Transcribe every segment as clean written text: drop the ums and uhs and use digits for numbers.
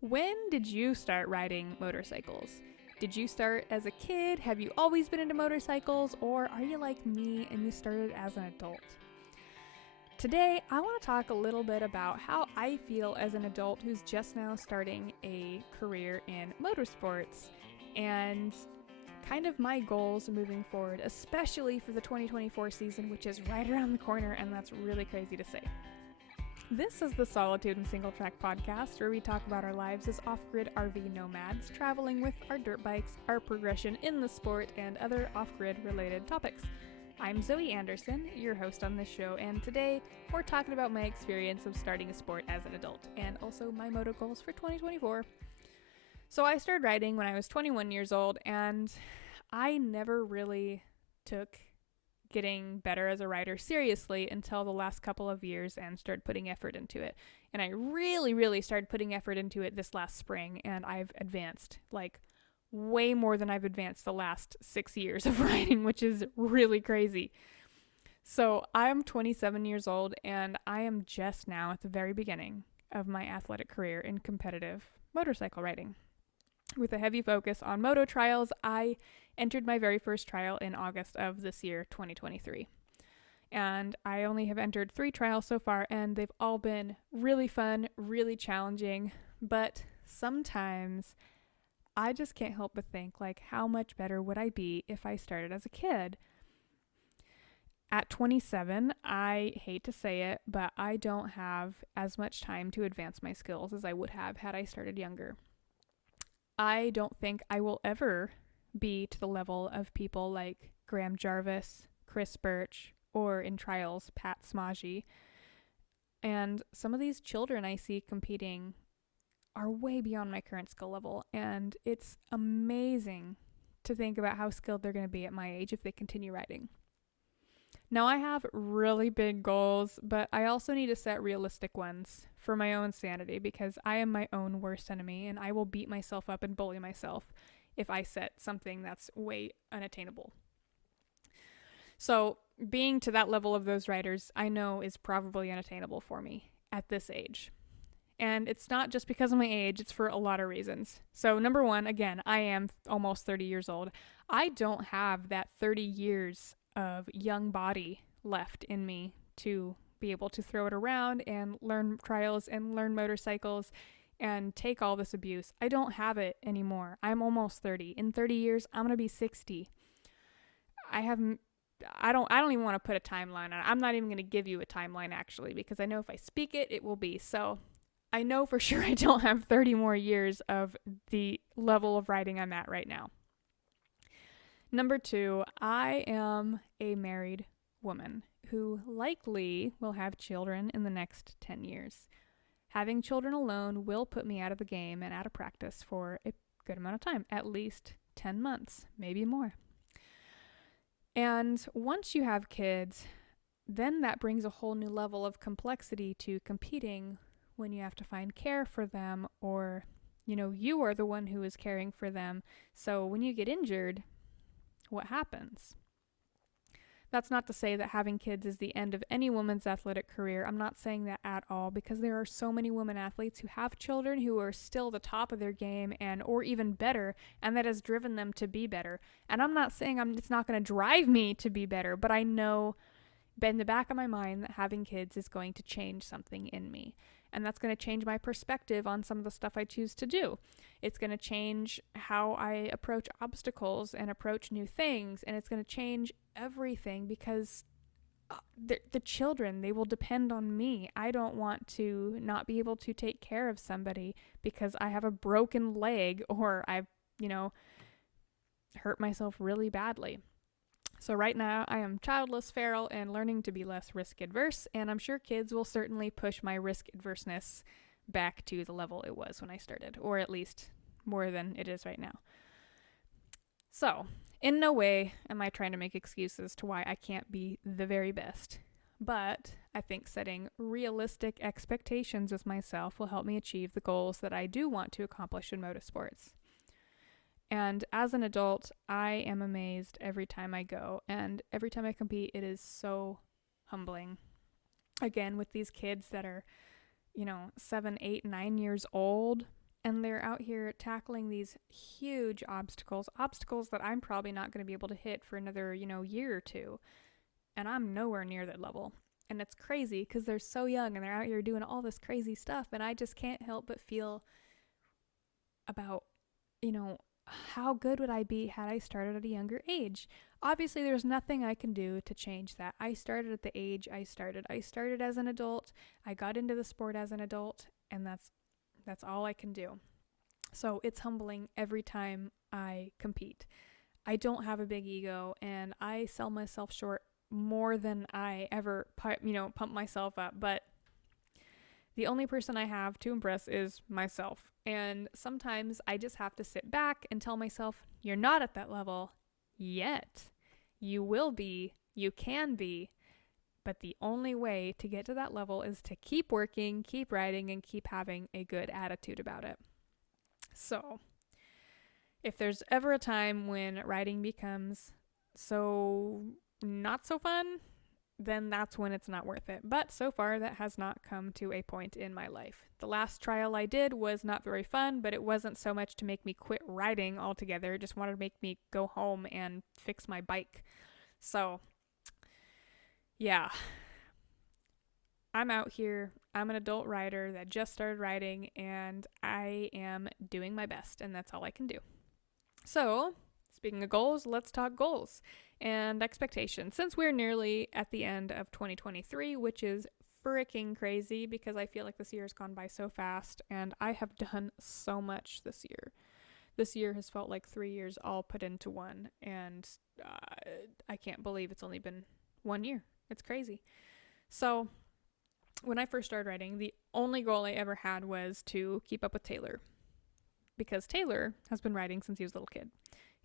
When did you start riding motorcycles? Did you start as a kid? Have you always been into motorcycles? Or are you like me and you started as an adult? Today, I want to talk a little bit about how I feel as an adult who's just now starting a career in motorsports and kind of my goals moving forward, especially for the 2024 season, which is right around the corner, and that's really crazy to say. This is the Solitude and Single Track podcast, where we talk about our lives as off-grid RV nomads, traveling with our dirt bikes, our progression in the sport, and other off-grid related topics. I'm Zoe Anderson, your host on this show, and today we're talking about my experience of starting a sport as an adult, and also my moto goals for 2024. So I started riding when I was 21 years old, and I never really took getting better as a rider seriously until the last couple of years and started putting effort into it. And I really started putting effort into it this last spring, and I've advanced like way more than I've advanced the last 6 years of riding, which is really crazy. So I'm 27 years old, and I am just now at the very beginning of my athletic career in competitive motorcycle riding. With a heavy focus on moto trials, I entered my very first trial in August of this year, 2023. And I only have entered 3 trials so far, and they've all been really fun, really challenging, but sometimes I just can't help but think, like, how much better would I be if I started as a kid? At 27, I hate to say it, but I don't have as much time to advance my skills as I would have had I started younger. I don't think I will ever be to the level of people like Graham Jarvis, Chris Birch, or in trials, Pat Smaggi. And some of these children I see competing are way beyond my current skill level, and it's amazing to think about how skilled they're going to be at my age if they continue riding. Now, I have really big goals, but I also need to set realistic ones for my own sanity, because I am my own worst enemy, and I will beat myself up and bully myself if I set something that's way unattainable. So being to that level of those riders, I know is probably unattainable for me at this age. And it's not just because of my age, it's for a lot of reasons. So number one, again, I am almost 30 years old. I don't have that 30 years of young body left in me to be able to throw it around and learn trials and learn motorcycles and take all this abuse. I don't have it anymore. I'm almost 30. In 30 years, I'm going to be 60. I don't even want to put a timeline on it. I'm not even going to give you a timeline, actually, because I know if I speak it, it will be. So I know for sure I don't have 30 more years of the level of riding I'm at right now. Number 2, I am a married woman who likely will have children in the next 10 years. Having children alone will put me out of the game and out of practice for a good amount of time, at least 10 months, maybe more. And once you have kids, then that brings a whole new level of complexity to competing when you have to find care for them, or, you are the one who is caring for them. So when you get injured, what happens? That's not to say that having kids is the end of any woman's athletic career. I'm not saying that at all, because there are so many women athletes who have children who are still the top of their game or even better, and that has driven them to be better. And I'm not saying it's not going to drive me to be better, but I know in the back of my mind that having kids is going to change something in me. And that's going to change my perspective on some of the stuff I choose to do. It's going to change how I approach obstacles and approach new things. And it's going to change everything, because the children, they will depend on me. I don't want to not be able to take care of somebody because I have a broken leg or I've, hurt myself really badly. So right now, I am childless, feral, and learning to be less risk-adverse, and I'm sure kids will certainly push my risk-adverseness back to the level it was when I started, or at least more than it is right now. So, in no way am I trying to make excuses to why I can't be the very best, but I think setting realistic expectations with myself will help me achieve the goals that I do want to accomplish in motorsports. And as an adult, I am amazed every time I go, and every time I compete, it is so humbling. Again, with these kids that are, 7, 8, 9 years old, and they're out here tackling these huge obstacles that I'm probably not going to be able to hit for another, year or two. And I'm nowhere near that level. And it's crazy because they're so young and they're out here doing all this crazy stuff. And I just can't help but feel about, how good would I be had I started at a younger age? Obviously, there's nothing I can do to change that. I started at the age I started. I started as an adult. I got into the sport as an adult, and that's all I can do. So it's humbling every time I compete. I don't have a big ego, and I sell myself short more than I ever, pump myself up. But the only person I have to impress is myself. And sometimes I just have to sit back and tell myself, you're not at that level yet. You will be, you can be, but the only way to get to that level is to keep working, keep writing, and keep having a good attitude about it. So, if there's ever a time when writing becomes so not so fun, then that's when it's not worth it. But so far, that has not come to a point in my life. The last trial I did was not very fun, but it wasn't so much to make me quit writing altogether. It just wanted to make me go home and fix my bike. So, yeah. I'm out here. I'm an adult writer that just started writing, and I am doing my best, and that's all I can do. So, speaking of goals, let's talk goals and expectations. Since we're nearly at the end of 2023, which is freaking crazy because I feel like this year has gone by so fast, and I have done so much this year. This year has felt like 3 years all put into one, and I can't believe it's only been 1 year. It's crazy. So, when I first started writing, the only goal I ever had was to keep up with Taylor, because Taylor has been writing since he was a little kid,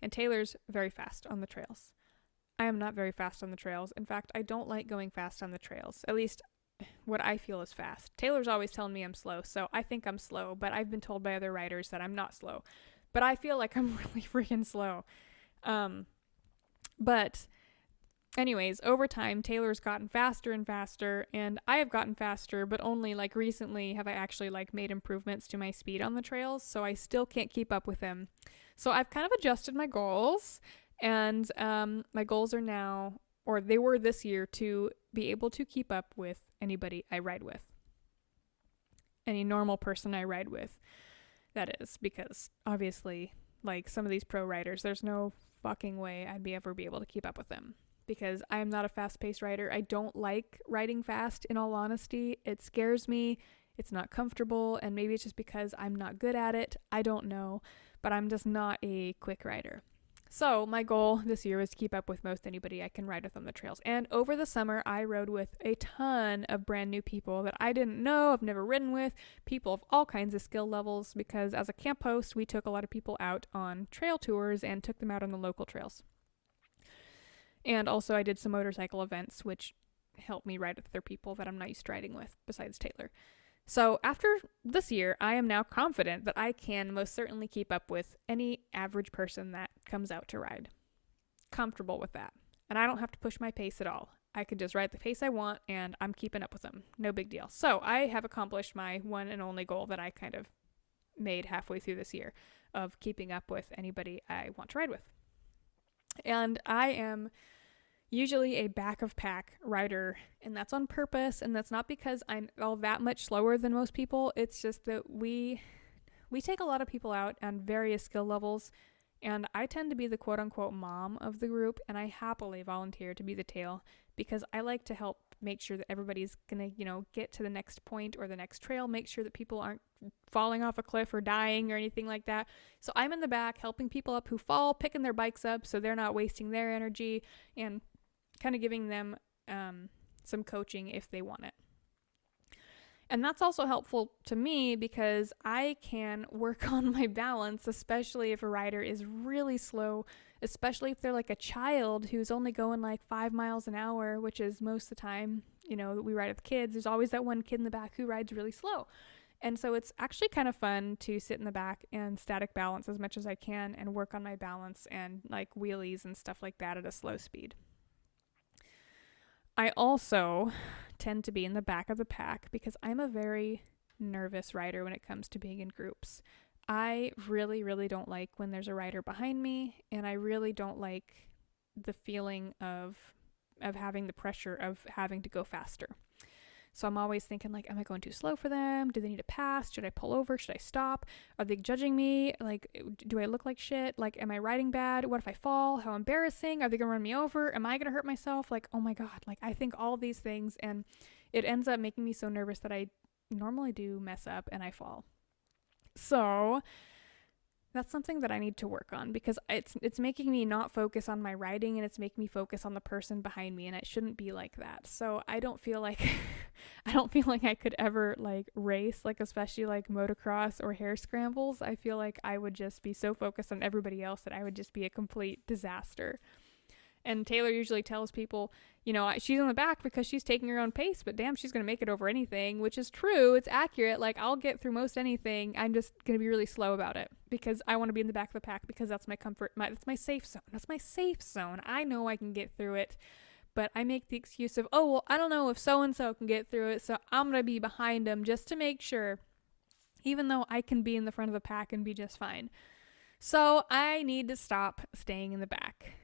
and Taylor's very fast on the trails. I am not very fast on the trails. In fact, I don't like going fast on the trails, at least what I feel is fast. Taylor's always telling me I'm slow, so I think I'm slow, but I've been told by other writers that I'm not slow. But I feel like I'm really freaking slow. But anyways, over time, Taylor's gotten faster and faster, and I have gotten faster, but only like recently have I actually like made improvements to my speed on the trails, so I still can't keep up with him. So I've kind of adjusted my goals, and my goals are now, or they were this year, to be able to keep up with anybody I ride with. Any normal person I ride with, that is, because obviously, like some of these pro riders, there's no fucking way I'd ever be able to keep up with them, because I am not a fast-paced rider. I don't like riding fast, in all honesty. It scares me. It's not comfortable, and maybe it's just because I'm not good at it. I don't know, but I'm just not a quick rider. So my goal this year was to keep up with most anybody I can ride with on the trails. And over the summer, I rode with a ton of brand new people that I didn't know, I've never ridden with, people of all kinds of skill levels, because as a camp host, we took a lot of people out on trail tours and took them out on the local trails. And also I did some motorcycle events, which helped me ride with other people that I'm not used to riding with besides Taylor. So after this year, I am now confident that I can most certainly keep up with any average person that comes out to ride. Comfortable with that. And I don't have to push my pace at all. I can just ride the pace I want, and I'm keeping up with them. No big deal. So I have accomplished my one and only goal that I kind of made halfway through this year of keeping up with anybody I want to ride with. And I am usually a back of pack rider, and that's on purpose, and that's not because I'm all that much slower than most people. It's just that we take a lot of people out on various skill levels, and I tend to be the quote-unquote mom of the group, and I happily volunteer to be the tail because I like to help make sure that everybody's gonna, get to the next point or the next trail, make sure that people aren't falling off a cliff or dying or anything like that. So I'm in the back helping people up who fall, picking their bikes up so they're not wasting their energy, and kind of giving them some coaching if they want it. And that's also helpful to me because I can work on my balance, especially if a rider is really slow, especially if they're like a child who's only going like 5 miles an hour, which is most of the time, that we ride with kids. There's always that one kid in the back who rides really slow. And so it's actually kind of fun to sit in the back and static balance as much as I can and work on my balance and like wheelies and stuff like that at a slow speed. I also tend to be in the back of the pack because I'm a very nervous rider when it comes to being in groups. I really, really don't like when there's a rider behind me, and I really don't like the feeling of having the pressure of having to go faster. So I'm always thinking, like, am I going too slow for them? Do they need to pass? Should I pull over? Should I stop? Are they judging me? Like, do I look like shit? Like, am I riding bad? What if I fall? How embarrassing. Are they going to run me over? Am I going to hurt myself? Like, oh my God. Like, I think all these things, and it ends up making me so nervous that I normally do mess up and I fall. So that's something that I need to work on, because it's making me not focus on my riding, and it's making me focus on the person behind me, and it shouldn't be like that. So I don't feel like I could ever like race, like especially like motocross or hare scrambles. I feel like I would just be so focused on everybody else that I would just be a complete disaster. And Taylor usually tells people, you know, she's in the back because she's taking her own pace, but damn, she's going to make it over anything, which is true. It's accurate. Like, I'll get through most anything. I'm just going to be really slow about it because I want to be in the back of the pack, because that's my comfort. That's my safe zone. That's my safe zone. I know I can get through it, but I make the excuse of, oh, well, I don't know if so-and-so can get through it, so I'm going to be behind them just to make sure, even though I can be in the front of the pack and be just fine. So I need to stop staying in the back.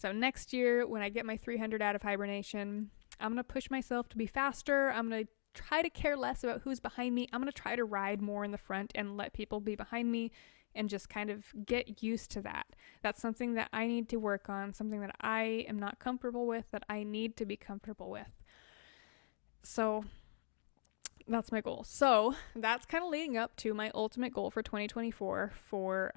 So next year, when I get my 300 out of hibernation, I'm going to push myself to be faster. I'm going to try to care less about who's behind me. I'm going to try to ride more in the front and let people be behind me and just kind of get used to that. That's something that I need to work on, something that I am not comfortable with, that I need to be comfortable with. So that's my goal. So that's kind of leading up to my ultimate goal for 2024 for,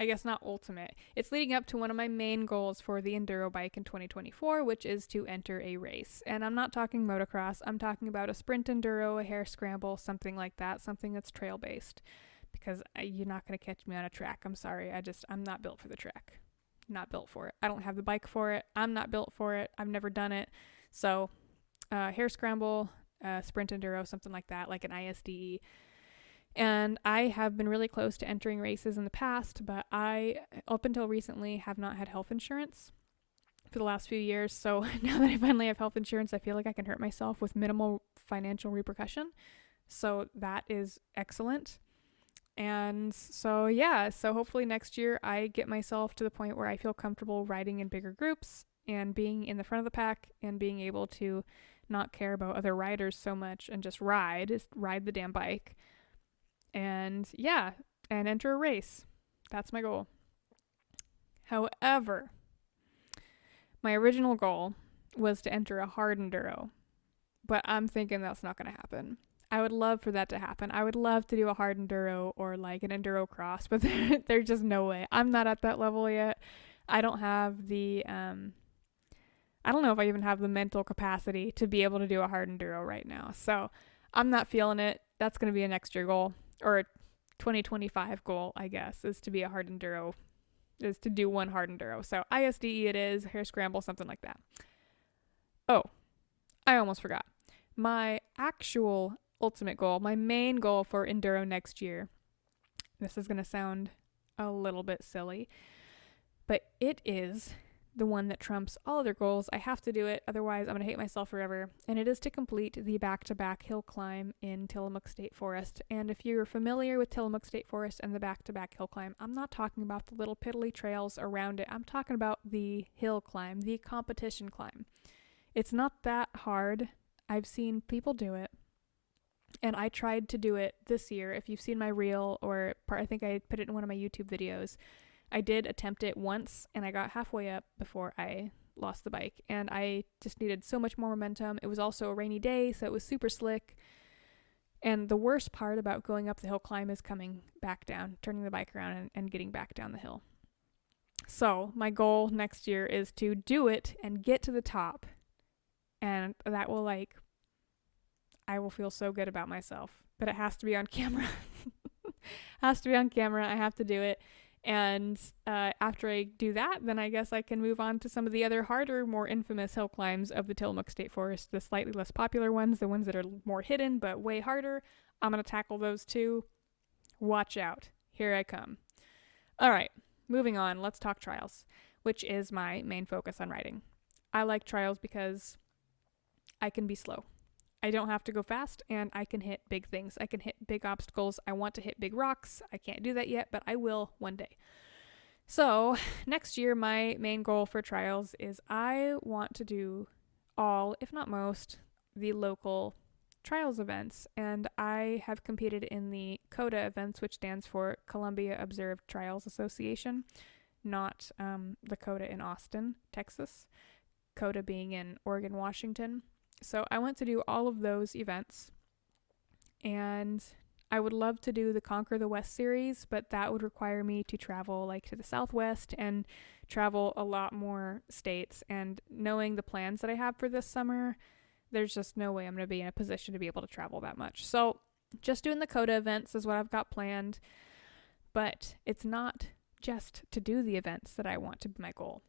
I guess not ultimate. It's leading up to one of my main goals for the enduro bike in 2024, which is to enter a race. And I'm not talking motocross. I'm talking about a sprint enduro, a hare scramble, something like that, something that's trail based. Because you're not going to catch me on a track. I'm sorry. I'm not built for the track. Not built for it. I don't have the bike for it. I'm not built for it. I've never done it. So, hare scramble, sprint enduro, something like that, like an ISDE. And I have been really close to entering races in the past, but I, up until recently, have not had health insurance for the last few years. So now that I finally have health insurance, I feel like I can hurt myself with minimal financial repercussion. So that is excellent. And so, yeah, so hopefully next year I get myself to the point where I feel comfortable riding in bigger groups and being in the front of the pack and being able to not care about other riders so much and just ride the damn bike. And yeah, and enter a race. That's my goal. However, my original goal was to enter a hard enduro, but I'm thinking that's not going to happen. I would love for that to happen. I would love to do a hard enduro or like an enduro cross, but there's just no way. I'm not at that level yet. I don't have the, I don't know if I even have the mental capacity to be able to do a hard enduro right now. So I'm not feeling it. That's going to be a next year goal, or a 2025 goal, I guess, is to be a hard enduro, is to do one hard enduro. So ISDE it is, hare scramble, something like that. Oh, I almost forgot. My actual ultimate goal, my main goal for enduro next year, this is going to sound a little bit silly, but it is the one that trumps all other goals. I have to do it, otherwise I'm going to hate myself forever, and it is to complete the back-to-back hill climb in Tillamook State Forest. And if you're familiar with Tillamook State Forest and the back-to-back hill climb, I'm not talking about the little piddly trails around it. I'm talking about the hill climb, the competition climb. It's not that hard. I've seen people do it, and I tried to do it this year. If you've seen my reel, or I think I put it in one of my YouTube videos, I did attempt it once, and I got halfway up before I lost the bike, and I just needed so much more momentum. It was also a rainy day, so it was super slick, and the worst part about going up the hill climb is coming back down, turning the bike around and getting back down the hill. So my goal next year is to do it and get to the top, and that will, like, I will feel so good about myself, but it has to be on camera. Has to be on camera. I have to do it. And after I do that, then I guess I can move on to some of the other harder, more infamous hill climbs of the Tillamook State Forest, the slightly less popular ones, the ones that are more hidden but way harder. I'm going to tackle those too. Watch out. Here I come. All right, moving on. Let's talk trials, which is my main focus on riding. I like trials because I can be slow. I don't have to go fast, and I can hit big things. I can hit big obstacles. I want to hit big rocks. I can't do that yet, but I will one day. So next year, my main goal for trials is I want to do all, if not most, the local trials events. And I have competed in the COTA events, which stands for Columbia Observed Trials Association, not the COTA in Austin, Texas, COTA being in Oregon, Washington. So I want to do all of those events, and I would love to do the Conquer the West series, but that would require me to travel like to the Southwest and travel a lot more states. And knowing the plans that I have for this summer, there's just no way I'm going to be in a position to be able to travel that much. So just doing the COTA events is what I've got planned, but it's not just to do the events that I want to be my goal.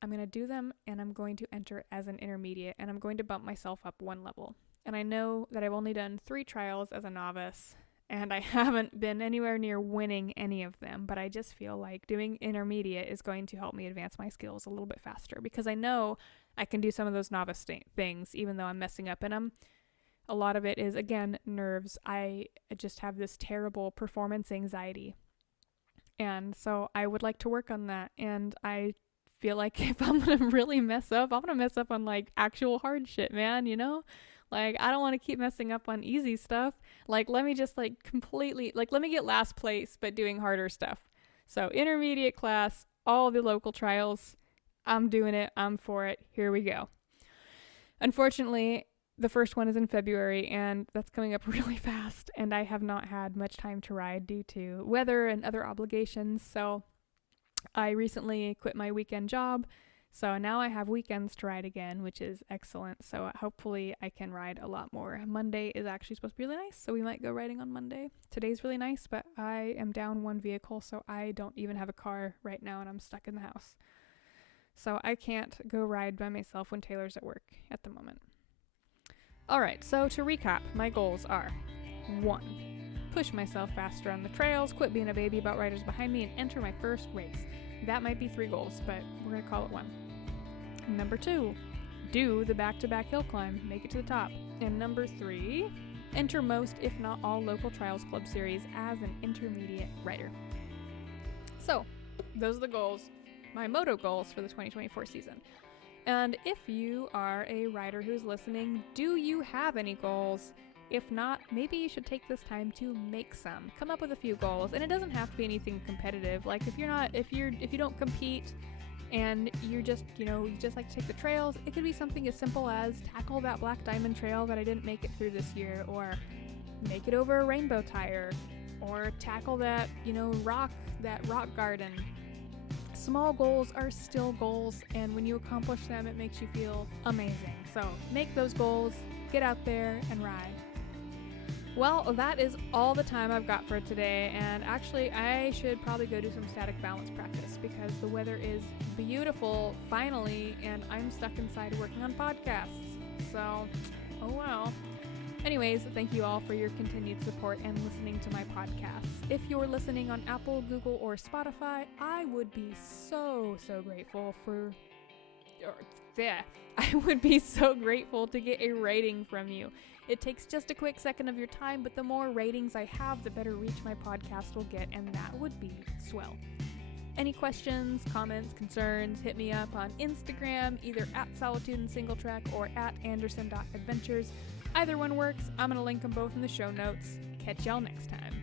I'm going to do them, and I'm going to enter as an intermediate, and I'm going to bump myself up one level. And I know that I've only done 3 trials as a novice, and I haven't been anywhere near winning any of them, but I just feel like doing intermediate is going to help me advance my skills a little bit faster, because I know I can do some of those novice things, even though I'm messing up in them. A lot of it is, again, nerves. I just have this terrible performance anxiety, and so I would like to work on that, and I feel like if I'm going to really mess up, I'm going to mess up on like actual hard shit, man, you know? Like, I don't want to keep messing up on easy stuff. Like, let me just like completely, like, let me get last place, but doing harder stuff. So intermediate class, all the local trials, I'm doing it. I'm for it. Here we go. Unfortunately, the first one is in February, and that's coming up really fast, and I have not had much time to ride due to weather and other obligations. So I recently quit my weekend job, so now I have weekends to ride again, which is excellent. So hopefully I can ride a lot more. Monday is actually supposed to be really nice, so we might go riding on Monday. Today's really nice, but I am down one vehicle, so I don't even have a car right now, and I'm stuck in the house. So I can't go ride by myself when Taylor's at work at the moment. All right, so to recap, my goals are 1. Push myself faster on the trails, quit being a baby about riders behind me, and enter my first race. That might be 3 goals, but we're going to call it 1. Number 2, do the back-to-back hill climb, make it to the top. And number 3, enter most, if not all, local Trials Club series as an intermediate rider. So, those are the goals, my Moto goals for the 2024 season. And if you are a rider who's listening, do you have any goals? If not, maybe you should take this time to make some. Come up with a few goals, and it doesn't have to be anything competitive. Like if you don't compete and you just like to take the trails, it could be something as simple as tackle that Black Diamond Trail that I didn't make it through this year, or make it over a rainbow tire, or tackle that rock garden. Small goals are still goals, and when you accomplish them, it makes you feel amazing. So make those goals, get out there and ride. Well, that is all the time I've got for today, and actually I should probably go do some static balance practice because the weather is beautiful finally, and I'm stuck inside working on podcasts. So, oh well. Anyways, thank you all for your continued support and listening to my podcasts. If you're listening on Apple, Google, or Spotify, I would be so grateful I would be so grateful to get a rating from you. It takes just a quick second of your time, but the more ratings I have, the better reach my podcast will get, and that would be swell. Any questions, comments, concerns, hit me up on Instagram, either at Solitude and Singletrack or at Anderson.adventures. Either one works. I'm going to link them both in the show notes. Catch y'all next time.